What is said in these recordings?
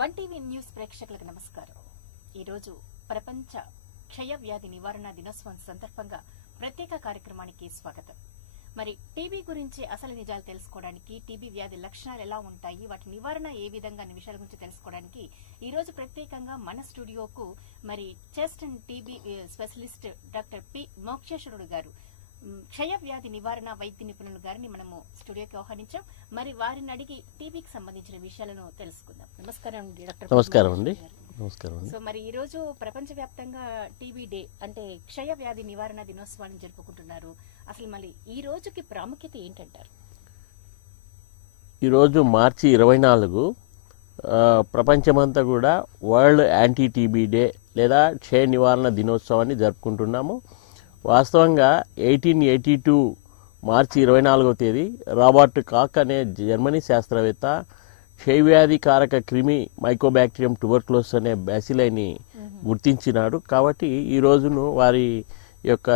One TV news ప్రేక్షకులకు నమస్కారం. ఈరోజు ప్రపంచ క్షయ వ్యాధి నివారణ దినోత్సవం సందర్భంగా ప్రత్యేక కార్యక్రమానికి స్వాగతం. మరి టీబీ గురించి అసలు నిజాలు తెలుసుకోవడానికి, టీబీ వ్యాధి లక్షణాలు ఎలా ఉంటాయి, వాటి నివారణ ఏ విధంగా అనే విషయాల గురించి తెలుసుకోవడానికి ఈ రోజు ప్రత్యేకంగా మన స్టూడియోకు మరి chest and TB specialist doctor P Moksheshwarudu గారు, క్షయ వ్యాధి నివారణ వైద్య నిపుణులు గారిని మనము స్టూడియోకి ఆహ్వానించాం. మరి వారిని అడిగి టీబీకి సంబంధించిన విషయాలను తెలుసుకుందాం. నమస్కారం అండి డాక్టర్. నమస్కారం అండి. నమస్కారం. సో మరి ఈ రోజు ప్రపంచ వ్యాప్తంగా టీబీ డే అంటే క్షయ వ్యాధి నివారణ దినోత్సవాన్ని జరుపుకుంటున్నారు. అసలు మళ్ళీ ఈ రోజుకి ప్రాముఖ్యత ఏంటంటారు? ఈరోజు మార్చి 24 ప్రపంచమంతా కూడా వరల్డ్ యాంటీ టీబీ డే లేదా క్షయ నివారణ దినోత్సవాన్ని జరుపుకుంటున్నాము. వాస్తవంగా 1882 మార్చి 24వ తేదీ రాబర్ట్ కాక్ అనే జర్మనీ శాస్త్రవేత్త క్షయవ్యాధి కారక క్రిమి మైకోబాక్టీరియం ట్యూబర్క్లోసిస్ అనే బ్యాసిలైని గుర్తించినాడు. కాబట్టి ఈ రోజును వారి యొక్క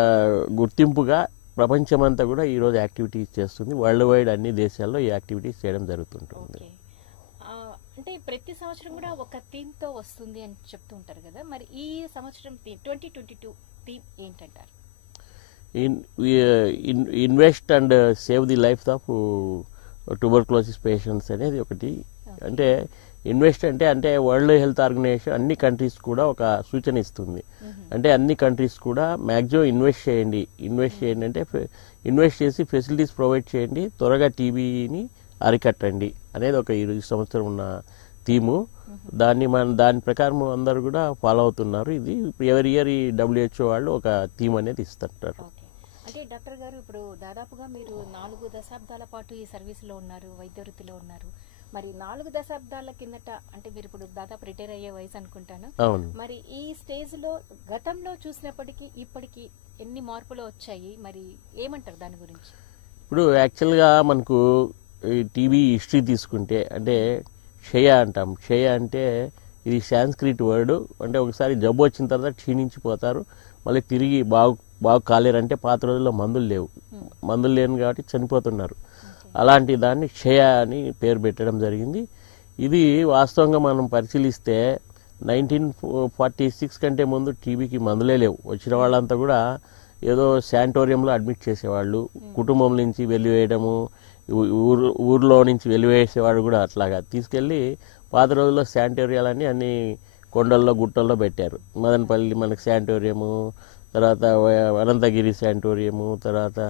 గుర్తింపుగా ప్రపంచమంతా కూడా ఈరోజు యాక్టివిటీస్ చేస్తుంది. వరల్డ్ వైడ్ అన్ని దేశాల్లో ఈ యాక్టివిటీస్ చేయడం జరుగుతుంటుంది. అంటే ప్రతి సంవత్సరం కూడా ఒక థీమ్ తో వస్తుంది అని చెప్తూ ఉంటారు కదా, మరి ఈ సంవత్సరం థీమ్ 2022 థీమ్ ఏంటంటారు? Invest and save the life of tuberculosis patients అనేది ఒకటి. అంటే ఇన్వెస్ట్ అంటే వరల్డ్ హెల్త్ ఆర్గనైజేషన్ అన్ని కంట్రీస్ కూడా ఒక సూచన ఇస్తుంది. అంటే అన్ని కంట్రీస్ కూడా మ్యాక్సిమం ఇన్వెస్ట్ చేయండి అంటే ఇన్వెస్ట్ చేసి ఫెసిలిటీస్ ప్రొవైడ్ చేయండి, త్వరగా టీబీని అరికట్టండి అనేది ఒక ఈ సంవత్సరం ఉన్న థీము. దాని ప్రకారం అందరూ కూడా ఫాలో అవుతున్నారు. ఇది ఎవరి ఇయర్ ఈ WHO వాళ్ళు ఒక థీమ్ అనేది ఇస్తుంటారు. అంటే డాక్టర్ గారు, ఇప్పుడు దాదాపుగా మీరు 4 దశాబ్దాల పాటు ఈ సర్వీసులో ఉన్నారు, వైద్య వృత్తిలో ఉన్నారు. మరి 4 దశాబ్దాల కిందట అంటే మీరు ఇప్పుడు దాదాపు రిటైర్ అయ్యే వయసు అనుకుంటాను. మరి ఈ స్టేజ్ లో గతంలో చూసినప్పటికీ ఇప్పటికి ఎన్ని మార్పులు వచ్చాయి, మరి ఏమంటారు దాని గురించి? ఇప్పుడు యాక్చువల్గా మనకు ఈ టీబీ హిస్టరీ తీసుకుంటే అంటే క్షయ అంటాం. క్షయ అంటే ఇది సాంస్క్రిట్ వర్డ్. అంటే ఒకసారి జబ్బు వచ్చిన తర్వాత క్షీణించిపోతారు, మళ్ళీ తిరిగి బాగు కాలేరు. అంటే పాత రోజుల్లో మందులు లేవు కాబట్టి చనిపోతున్నారు. అలాంటి దాన్ని క్షయ అని పేరు పెట్టడం జరిగింది. ఇది వాస్తవంగా మనం పరిశీలిస్తే 1946 కంటే ముందు టీబీకి మందులే లేవు. వచ్చిన వాళ్ళంతా కూడా ఏదో శానిటోరియంలో అడ్మిట్ చేసేవాళ్ళు, కుటుంబం నుంచి వెలివేయడము, ఊర్లో నుంచి వెలివేసేవాడు కూడా అట్లాగా తీసుకెళ్ళి పాత రోజుల్లో శానిటోరియాలని అన్ని కొండల్లో గుట్టల్లో పెట్టారు. మదనపల్లి మనకు శానిటోరియము, తర్వాత అనంతగిరి శానిటోరియము, తర్వాత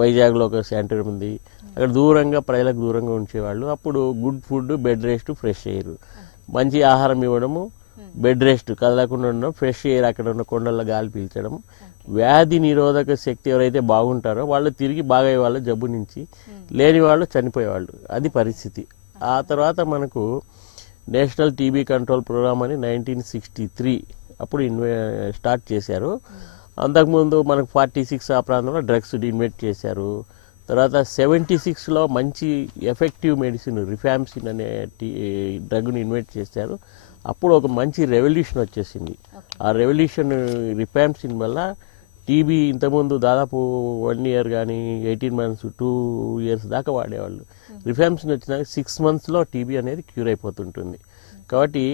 వైజాగ్లో ఒక శానిటోరియం ఉంది. అక్కడ దూరంగా ప్రజలకు దూరంగా ఉంచేవాళ్ళు. అప్పుడు good food, bed rest, fresh air, మంచి ఆహారం ఇవ్వడము, బెడ్ రెస్ట్ కదలకుండా ఉండడం, ఫ్రెష్ ఎయిర్ అక్కడ ఉన్న కొండల్లో గాలి పీల్చడం. వ్యాధి నిరోధక శక్తి ఎవరైతే బాగుంటారో వాళ్ళు తిరిగి బాగా అయ్యేవాళ్ళు, జబ్బు నుంచి లేని వాళ్ళు చనిపోయేవాళ్ళు. అది పరిస్థితి. ఆ తర్వాత మనకు నేషనల్ టీబీ కంట్రోల్ ప్రోగ్రామ్ అని 1963 అప్పుడు స్టార్ట్ చేశారు. అంతకుముందు మనకు 46 ఆ ప్రాంతంలో డ్రగ్స్ ఇన్వెంట్ చేశారు. తర్వాత 76లో మంచి ఎఫెక్టివ్ మెడిసిన్ రిఫాంసిన్ అనే డ్రగ్ను ఇన్వెంట్ చేశారు. అప్పుడు ఒక మంచి రెవల్యూషన్ వచ్చేసింది. ఆ రెవల్యూషన్ రిఫాంసిన్ వల్ల టీబీ ఇంతకుముందు దాదాపు 1 year కానీ 18 months 2 years దాకా వాడేవాళ్ళు. రిఫాంసిన్ వచ్చినాక 6 monthsలో టీబీ అనేది క్యూర్ అయిపోతుంటుంది. కాబట్టి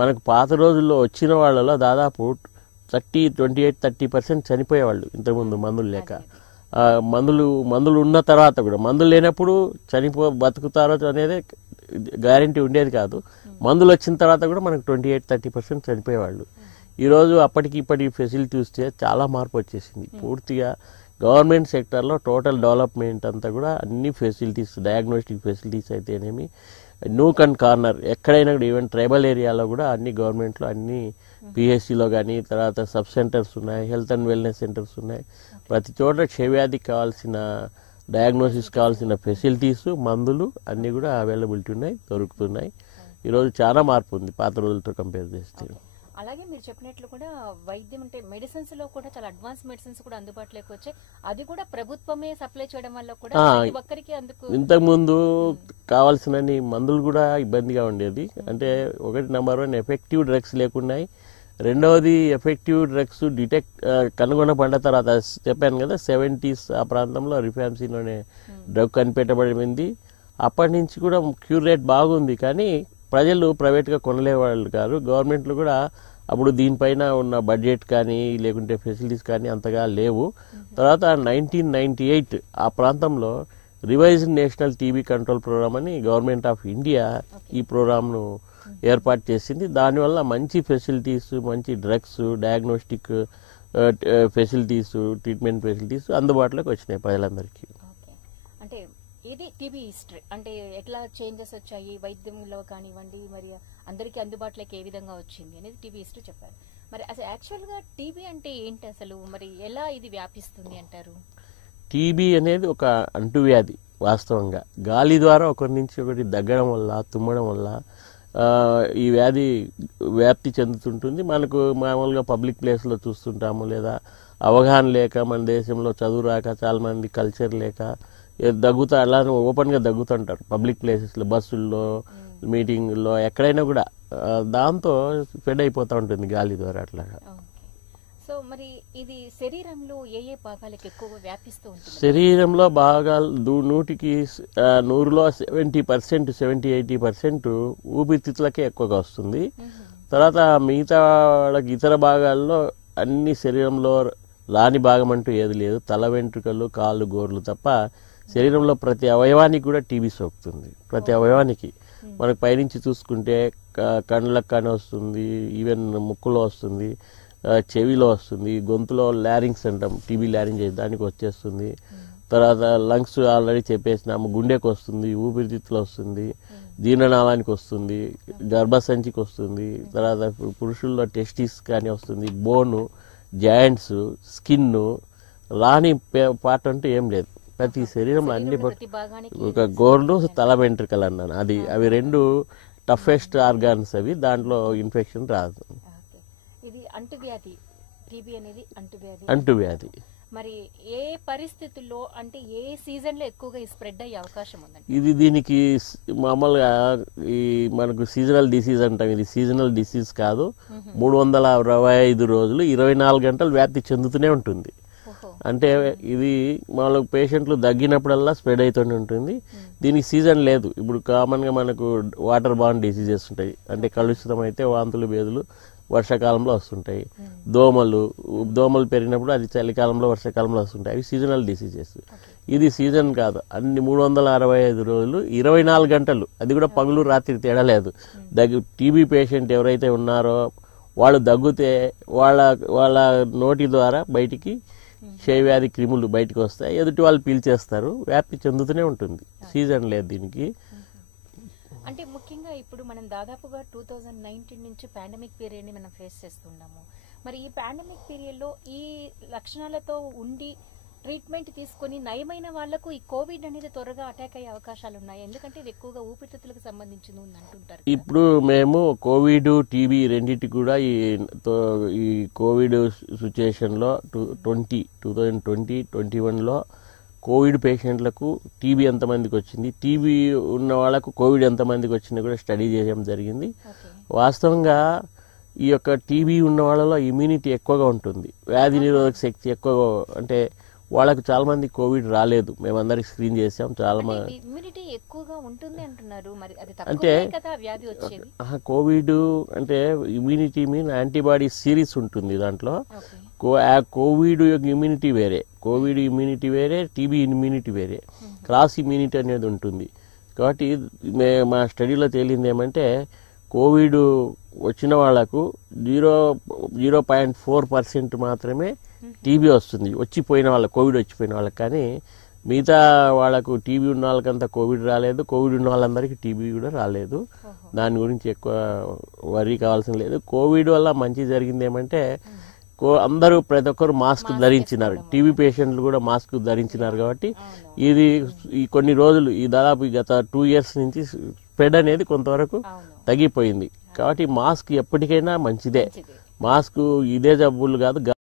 మనకు పాత రోజుల్లో వచ్చిన వాళ్ళలో దాదాపు 28-30% చనిపోయేవాళ్ళు ఇంతకుముందు మందులు లేక. మందులు ఉన్న తర్వాత కూడా మందులు లేనప్పుడు బతుకుతారో అనేది గ్యారంటీ ఉండేది కాదు. మందులు వచ్చిన తర్వాత కూడా మనకు 28-30% చనిపోయేవాళ్ళు. ఈరోజు అప్పటికి ఇప్పటి ఫెసిలిటీ చూస్తే చాలా మార్పు వచ్చేసింది. పూర్తిగా గవర్నమెంట్ సెక్టర్లో టోటల్ డెవలప్మెంట్ అంతా కూడా అన్ని ఫెసిలిటీస్, డయాగ్నోస్టిక్ ఫెసిలిటీస్ అయితేనేమి, నూక్ అండ్ కార్నర్ ఎక్కడైనా కూడా ఈవెన్ ట్రైబల్ ఏరియాలో కూడా అన్ని గవర్నమెంట్లో అన్ని పిహెచ్సిలో కానీ, తర్వాత సబ్ సెంటర్స్ ఉన్నాయి, హెల్త్ అండ్ వెల్నెస్ సెంటర్స్ ఉన్నాయి. ప్రతి చోట క్షయవ్యాధికి కావాల్సిన డయాగ్నోసిస్ కావాల్సిన ఫెసిలిటీస్, మందులు అన్నీ కూడా అవైలబిలిటీ ఉన్నాయి, దొరుకుతున్నాయి. ఈరోజు చాలా మార్పు ఉంది పాత రోజులతో కంపేర్ చేస్తే. అలాగే మీరు చెప్పినట్లు కూడా వైద్యం అంటే మెడిసిన్స్ లో కూడా చాలా అడ్వాన్స్ మెడిసిన్స్ కూడా అందుబాటులోకి వచ్చాయి. అది కూడా ప్రభుత్వమే సప్లై చేయడం వల్ల కూడా ఒక్కరికి అందుకు ఇంతకు ముందు కావాల్సిన మందులు కూడా ఇబ్బందిగా ఉండేది. అంటే ఒకటి నెంబర్ 1 ఎఫెక్టివ్ డ్రగ్స్ లేకున్నాయి, రెండవది ఎఫెక్టివ్ డ్రగ్స్ కనుగొనబడిన తర్వాత చెప్పాను కదా 70s ఆ ప్రాంతంలో రిఫాంసిన్ అనే డ్రగ్ కనిపెట్టబడింది. అప్పటి నుంచి కూడా క్యూర్ రేట్ బాగుంది, కానీ ప్రజలు ప్రైవేట్గా కొనలేవాళ్ళు కాదు. గవర్నమెంట్లు కూడా అప్పుడు దీనిపైన ఉన్న బడ్జెట్ కానీ లేకుంటే ఫెసిలిటీస్ కానీ అంతగా లేవు. తర్వాత 1998 ఆ ప్రాంతంలో revised national TB control programme అని గవర్నమెంట్ ఆఫ్ ఇండియా ఈ ప్రోగ్రామ్ను ఏర్పాటు చేసింది. దానివల్ల మంచి ఫెసిలిటీస్, మంచి drugs, diagnostic facilities, treatment facilities అందుబాటులోకి వచ్చినాయి ప్రజలందరికీ. అంటే ఇది టీబీ హిస్టరీ, అంటే ఎట్లా చేంజెస్ వచ్చాయి వైద్యంలో కానివ్వండి, మరి అందరికీ అందుబాటులోకి ఏ విధంగా వచ్చింది అనేది టీబీ హిస్టరీ చెప్పారు. మరి అసలు యాక్చువల్గా టీబీ అంటే ఏంటి అసలు, మరి ఎలా ఇది వ్యాపిస్తుంది అంటారు? టీబీ అనేది ఒక అంటువ్యాధి. వాస్తవంగా గాలి ద్వారా ఒకరి నుంచి ఒకటి దగ్గడం వల్ల, తుమ్మడం వల్ల ఈ వ్యాధి వ్యాప్తి చెందుతుంటుంది. మనకు మామూలుగా పబ్లిక్ ప్లేస్లో చూస్తుంటాము, లేదా అవగాహన లేక మన దేశంలో చదువు రాక చాలామంది కల్చర్ లేక దగ్గుతా అలా ఓపెన్గా దగ్గుతుంటారు పబ్లిక్ ప్లేసెస్లో, బస్సుల్లో, మీటింగ్లో, ఎక్కడైనా కూడా. దాంతో స్ప్రెడ్ అయిపోతూ ఉంటుంది గాలి ద్వారా అట్లాగా. సో మరి ఇది శరీరంలో ఏ ఏ భాగాలకు ఎక్కువగా వ్యాపిస్తూ ఉంటుంది? శరీరంలో భాగాలు 100లో 70%, 70-80% ఊపిరితిత్తులకే ఎక్కువగా వస్తుంది. తర్వాత మిగతా వాళ్ళకి ఇతర భాగాల్లో అన్ని శరీరంలో రాని భాగం అంటూ ఏది లేదు. తల వెంట్రుకలు, కాళ్ళు, గోర్లు తప్ప శరీరంలో ప్రతి అవయవానికి కూడా టీబీ సోకుతుంది. ప్రతి అవయవానికి మనకు పైనుంచి చూసుకుంటే కళ్ళకు కానీ వస్తుంది, ఈవెన్ ముక్కులో వస్తుంది, చెవిలో వస్తుంది, గొంతులో ల్యారింగ్స్ అంటాం, టీబీ ల్యారింగ్ దానికి వచ్చేస్తుంది. తర్వాత లంగ్స్ ఆల్రెడీ చెప్పేసినాము, గుండెకు వస్తుంది, ఊపిరితిత్తులు వస్తుంది, జీర్ణనాళానికి వస్తుంది, గర్భసంచికి వస్తుంది. తర్వాత పురుషుల్లో టెస్టిస్ కానీ వస్తుంది, బోను, జాయింట్స్, స్కిన్, రాని పార్ట్ అంటూ ఏం లేదు. ప్రతి శరీరంలో అన్ని ఒక గోర్లు, తల వెంట్రుకలు అన్నాను, అవి రెండు టఫెస్ట్ ఆర్గాన్స్. అవి దాంట్లో ఇన్ఫెక్షన్ రాదు. ఇది అంటువ్యాధి, టీబీ అనేది అంటువ్యాధి. మరి ఏ పరిస్థితుల్లో, అంటే ఏ సీజన్ లో ఎక్కువగా స్ప్రెడ్ అయ్యే అవకాశం ఉందండి? దీనికి మామూలుగా మనకు సీజనల్ డిసీజ్ అంటాం. ఇది సీజనల్ డిసీజ్ కాదు. 365 రోజులు 24 గంటలు వ్యాప్తి చెందుతూనే ఉంటుంది. అంటే ఇది మామూలుగా పేషెంట్లు దగ్గినప్పుడల్లా స్ప్రెడ్ అవుతూనే ఉంటుంది. దీనికి సీజన్ లేదు. ఇప్పుడు కామన్గా మనకు వాటర్ బార్న్ డిసీజెస్ ఉంటాయి, అంటే కలుషితం అయితే వాంతులు, బేదులు వర్షాకాలంలో వస్తుంటాయి. దోమలు పెరిగినప్పుడు అది చలికాలంలో, వర్షాకాలంలో వస్తుంటాయి. అవి సీజనల్ డిసీజెస్. ఇది సీజన్ కాదు. అన్ని 365 రోజులు 24 గంటలు, అది కూడా పగులు రాత్రి తేడా లేదు. టీబీ పేషెంట్ ఎవరైతే ఉన్నారో వాళ్ళు దగ్గితే వాళ్ళ నోటి ద్వారా బయటికి క్షయవ్యాధి క్రిములు బయటకు వస్తాయి, ఎదుటి వాళ్ళు పీల్చేస్తారు, వ్యాప్తి చెందుతూనే ఉంటుంది. సీజన్ లేదు దీనికి. అంటే ముఖ్యంగా ఇప్పుడు మనం దాదాపుగా 2019 నుంచి పాండమిక్ పీరియడ్ ని మనం ఫేస్ చేస్తున్నాము. మరి ఈ పాండమిక్ పీరియడ్ లో ఈ లక్షణాలతో ఉండి ట్రీట్మెంట్ తీసుకుని నయమైన వాళ్లకు ఈ కోవిడ్ అనేది త్వరగా అటాక్ అయ్యే అవకాశాలు ఉన్నాయి, ఎందుకంటే ఇది ఎక్కువగా ఊపిరితిత్తులకు సంబంధించింది ఉంది అంటుంటారు. ఇప్పుడు మేము కోవిడ్, టీబీ రెండింటి కూడా ఈ కోవిడ్ సిచ్యుయేషన్లో 2020-21లో కోవిడ్ పేషెంట్లకు టీబీ ఎంతమందికి వచ్చింది, టీబీ ఉన్న వాళ్ళకు కోవిడ్ ఎంతమందికి వచ్చింది కూడా స్టడీ చేయడం జరిగింది. వాస్తవంగా ఈ యొక్క టీబీ ఉన్న వాళ్ళలో ఇమ్యూనిటీ ఎక్కువగా ఉంటుంది, వ్యాధి నిరోధక శక్తి ఎక్కువగా. అంటే వాళ్ళకు చాలా మంది కోవిడ్ రాలేదు, మేమందరికి స్క్రీన్ చేసాం. చాలా మంది ఇమ్యూనిటీ ఎక్కువగా ఉంటుంది అంటున్నారు. మరి అది అంటే కదా వ్యాధి వచ్చేది. కోవిడ్ అంటే ఇమ్యూనిటీ మీన్ యాంటీబాడీ సిరీస్ ఉంటుంది దాంట్లో. కోవిడ్ యొక్క ఇమ్యూనిటీ వేరే, కోవిడ్ ఇమ్యూనిటీ వేరే, టీబీ ఇమ్యూనిటీ వేరే, క్రాస్ ఇమ్యూనిటీ అనేది ఉంటుంది. కాబట్టి మా స్టడీలో తేలింది ఏమంటే కోవిడ్ వచ్చిన వాళ్లకు 0.4% మాత్రమే టీబీ వస్తుంది, వచ్చిపోయిన వాళ్ళకి, కోవిడ్ వచ్చిపోయిన వాళ్ళకి. కానీ మిగతా వాళ్ళకు టీబీ ఉన్న వాళ్ళకంతా కోవిడ్ రాలేదు, కోవిడ్ ఉన్న వాళ్ళందరికీ టీబీ కూడా రాలేదు. దాని గురించి ఎక్కువ వరీ కావాల్సిన లేదు. కోవిడ్ వల్ల మంచి జరిగింది ఏమంటే అందరూ ప్రతి ఒక్కరు మాస్క్ ధరించినారు, టీబీ పేషెంట్లు కూడా మాస్క్ ధరించినారు. కాబట్టి ఇది ఈ కొన్ని రోజులు, ఈ దాదాపు గత 2 years నుంచి స్ప్రెడ్ అనేది కొంతవరకు తగ్గిపోయింది. కాబట్టి మాస్క్ ఎప్పటికైనా మంచిదే. మాస్క్ ఇదే జబ్బులు కాదు,